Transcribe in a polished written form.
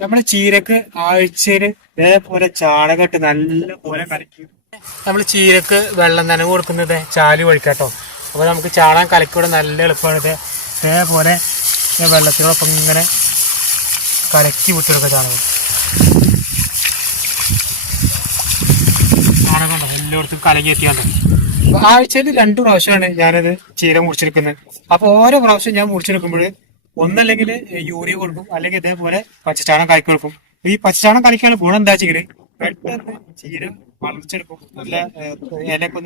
നമ്മള് ചീരക്ക് ആഴ്ചയില് ഇതേപോലെ ചാണകം ഇട്ട് നല്ല പോലെ കലക്കി. നമ്മള് ചീരക്ക് വെള്ളം നനവ് കൊടുക്കുന്നത് ചാലി ഒഴിക്കാട്ടോ. അപ്പൊ നമുക്ക് ചാണകം കലക്കിവിടെ നല്ല എളുപ്പമാണ്. ഇതേപോലെ വെള്ളത്തിനോടൊപ്പം ഇങ്ങനെ കലക്കി വിട്ടെടുക്കുക. ചാണകം എല്ലായിടത്തും കലക്കി എത്തിയാണ്ട് ആഴ്ചയിൽ 2 പ്രാവശ്യമാണ് ഞാനത് ചീര മുറിച്ചെടുക്കുന്നത്. അപ്പൊ ഓരോ പ്രാവശ്യം ഞാൻ മുറിച്ചെടുക്കുമ്പോൾ ഒന്നല്ലെങ്കിൽ യൂറിയ കൊടുക്കും, അല്ലെങ്കിൽ ഇതേപോലെ പച്ചച്ചാണം കലക്കി കൊടുക്കും. ഈ പച്ചച്ചാണം കലക്കിയാണ് ഗുണം എന്താ വെച്ചെങ്കിൽ പെട്ടെന്ന് ചീര വളർച്ചെടുക്കും. നല്ല ഇലക്കൊന്നും